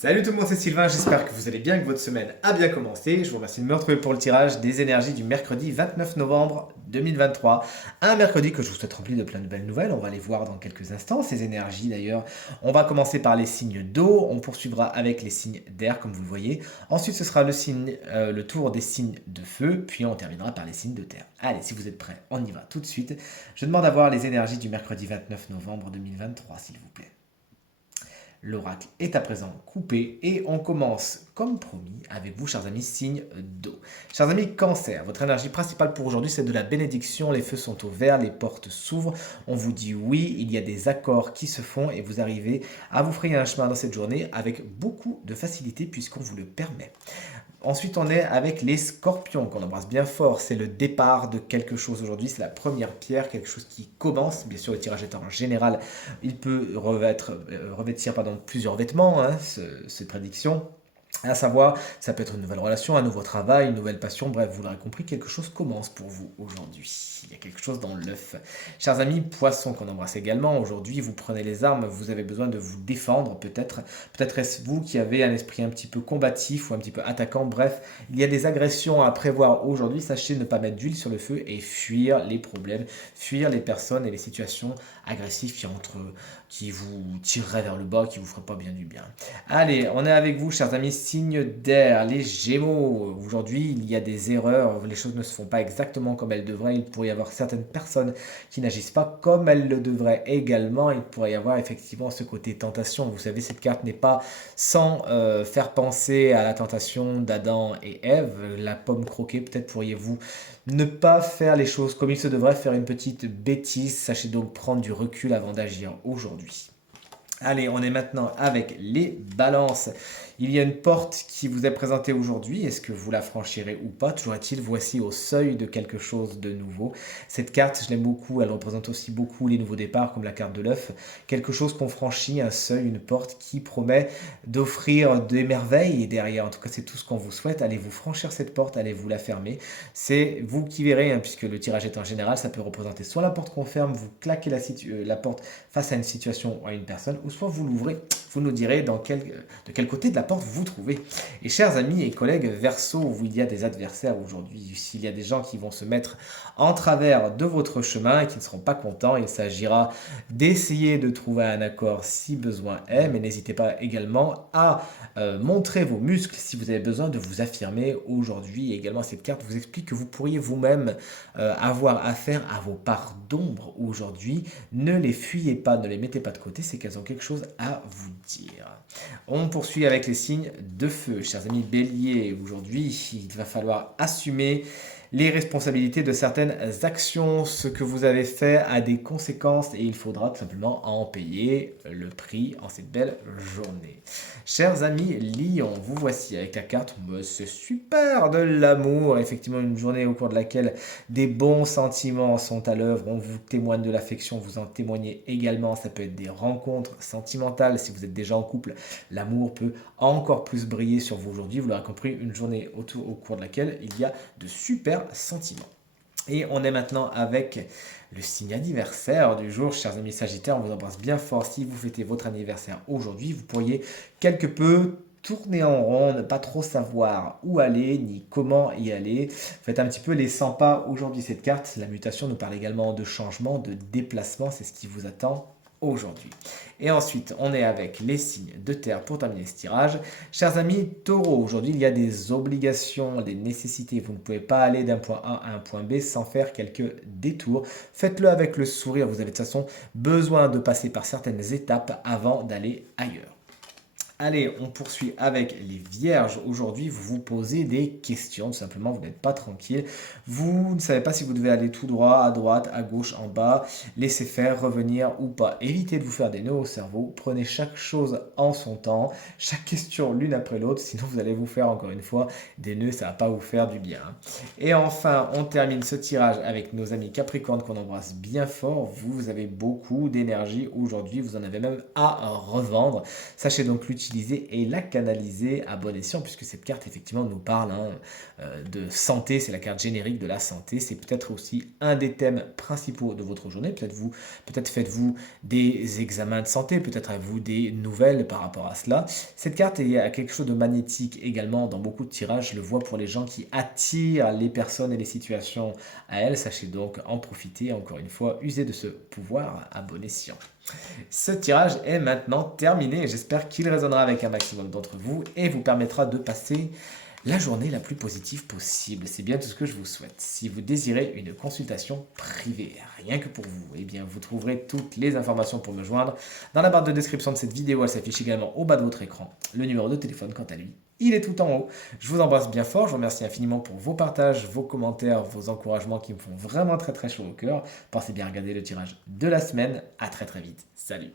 Salut tout le monde, c'est Sylvain, j'espère que vous allez bien, que votre semaine a bien commencé. Je vous remercie de me retrouver pour le tirage des énergies du mercredi 29 novembre 2023. Un mercredi que je vous souhaite rempli de plein de belles nouvelles, on va les voir dans quelques instants, ces énergies d'ailleurs. On va commencer par les signes d'eau, on poursuivra avec les signes d'air comme vous le voyez. Ensuite ce sera le tour des signes de feu, puis on terminera par les signes de terre. Allez, si vous êtes prêts, on y va tout de suite. Je demande à voir les énergies du mercredi 29 novembre 2023 s'il vous plaît. L'oracle est à présent coupé et on commence, comme promis, avec vous, chers amis, signe d'eau. Chers amis, cancer, votre énergie principale pour aujourd'hui, c'est de la bénédiction. Les feux sont au vert, les portes s'ouvrent. On vous dit oui, il y a des accords qui se font et vous arrivez à vous frayer un chemin dans cette journée avec beaucoup de facilité puisqu'on vous le permet. Ensuite, on est avec les scorpions qu'on embrasse bien fort. C'est le départ de quelque chose aujourd'hui. C'est la première pierre, quelque chose qui commence. Bien sûr, le tirage étant en général, il peut revêtir plusieurs vêtements, cette prédiction. À savoir, ça peut être une nouvelle relation, un nouveau travail, une nouvelle passion, bref, vous l'aurez compris, quelque chose commence pour vous aujourd'hui. Il y a quelque chose dans l'œuf. Chers amis, poissons qu'on embrasse également, aujourd'hui, vous prenez les armes, vous avez besoin de vous défendre peut-être. Peut-être est-ce vous qui avez un esprit un petit peu combatif ou un petit peu attaquant, bref, il y a des agressions à prévoir aujourd'hui. Sachez ne pas mettre d'huile sur le feu et fuir les problèmes, fuir les personnes et les situations agressives qui vous tireraient vers le bas, qui vous feraient pas bien du bien. Allez, on est avec vous, chers amis, signe d'air, les Gémeaux. Aujourd'hui, il y a des erreurs, les choses ne se font pas exactement comme elles devraient. Il pourrait y avoir certaines personnes qui n'agissent pas comme elles le devraient également. Il pourrait y avoir effectivement ce côté tentation. Vous savez, cette carte n'est pas sans faire penser à la tentation d'Adam et Ève. La pomme croquée, peut-être pourriez-vous ne pas faire les choses comme il se devrait, faire une petite bêtise. Sachez donc prendre du recul avant d'agir aujourd'hui. Allez, on est maintenant avec les balances. Il y a une porte qui vous est présentée aujourd'hui. Est-ce que vous la franchirez ou pas? Toujours est-il, voici au seuil de quelque chose de nouveau. Cette carte, je l'aime beaucoup. Elle représente aussi beaucoup les nouveaux départs, comme la carte de l'œuf. Quelque chose qu'on franchit, un seuil, une porte qui promet d'offrir des merveilles. Et derrière, en tout cas, c'est tout ce qu'on vous souhaite. Allez-vous franchir cette porte, allez-vous la fermer. C'est vous qui verrez, puisque le tirage est en général. Ça peut représenter soit la porte qu'on ferme, vous claquez la porte face à une situation ou à une personne, ou soit vous l'ouvrez, vous nous direz de quel côté de la porte vous vous trouvez. Et chers amis et collègues Verseau, où il y a des adversaires aujourd'hui, s'il y a des gens qui vont se mettre en travers de votre chemin et qui ne seront pas contents, il s'agira d'essayer de trouver un accord si besoin est, mais n'hésitez pas également à montrer vos muscles si vous avez besoin de vous affirmer aujourd'hui. Et également, cette carte vous explique que vous pourriez vous-même avoir affaire à vos parts d'ombre aujourd'hui. Ne les fuyez pas, ne les mettez pas de côté, c'est qu'elles ont quelque chose à vous dire. On poursuit avec les signes de feu. Chers amis béliers, aujourd'hui, il va falloir assumer les responsabilités de certaines actions. Ce que vous avez fait a des conséquences et il faudra tout simplement en payer le prix en cette belle journée. Chers amis Lion, vous voici avec la carte, c'est super, de l'amour. Effectivement, une journée au cours de laquelle des bons sentiments sont à l'œuvre. On vous témoigne de l'affection, vous en témoignez également. Ça peut être des rencontres sentimentales. Si vous êtes déjà en couple, l'amour peut encore plus briller sur vous aujourd'hui. Vous l'aurez compris, une journée au cours de laquelle il y a de super sentiments. Et on est maintenant avec le signe anniversaire du jour. Chers amis Sagittaires, on vous embrasse bien fort. Si vous fêtez votre anniversaire aujourd'hui, vous pourriez quelque peu tourner en rond, ne pas trop savoir où aller ni comment y aller. Faites un petit peu les 100 pas aujourd'hui. Cette carte, la mutation, nous parle également de changement, de déplacement. C'est ce qui vous attend aujourd'hui. Et ensuite, on est avec les signes de terre pour terminer ce tirage. Chers amis taureaux, aujourd'hui, il y a des obligations, des nécessités. Vous ne pouvez pas aller d'un point A à un point B sans faire quelques détours. Faites-le avec le sourire. Vous avez de toute façon besoin de passer par certaines étapes avant d'aller ailleurs. Allez, on poursuit avec les vierges. Aujourd'hui, vous vous posez des questions. Tout simplement, vous n'êtes pas tranquille. Vous ne savez pas si vous devez aller tout droit, à droite, à gauche, en bas. Laissez faire, revenir ou pas. Évitez de vous faire des nœuds au cerveau. Prenez chaque chose en son temps. Chaque question l'une après l'autre. Sinon, vous allez vous faire, encore une fois, des nœuds. Ça ne va pas vous faire du bien. Et enfin, on termine ce tirage avec nos amis Capricorne qu'on embrasse bien fort. Vous avez beaucoup d'énergie aujourd'hui. Vous en avez même à revendre. Sachez donc l'utiliser l'utiliser et la canaliser à bon escient, puisque cette carte, effectivement, nous parle de santé. C'est la carte générique de la santé. C'est peut-être aussi un des thèmes principaux de votre journée. Peut-être faites-vous des examens de santé, peut-être avez-vous des nouvelles par rapport à cela. Cette carte a quelque chose de magnétique également dans beaucoup de tirages. Je le vois pour les gens qui attirent les personnes et les situations à elles. Sachez donc en profiter, encore une fois, user de ce pouvoir à bon escient. Ce tirage est maintenant terminé. J'espère qu'il résonnera avec un maximum d'entre vous et vous permettra de passer la journée la plus positive possible. C'est bien tout ce que je vous souhaite. Si vous désirez une consultation privée, rien que pour vous, eh bien vous trouverez toutes les informations pour me joindre dans la barre de description de cette vidéo. Elle s'affiche également au bas de votre écran. Le numéro de téléphone, quant à lui, il est tout en haut. Je vous embrasse bien fort. Je vous remercie infiniment pour vos partages, vos commentaires, vos encouragements qui me font vraiment très chaud au cœur. Pensez bien à regarder le tirage de la semaine. À très vite. Salut.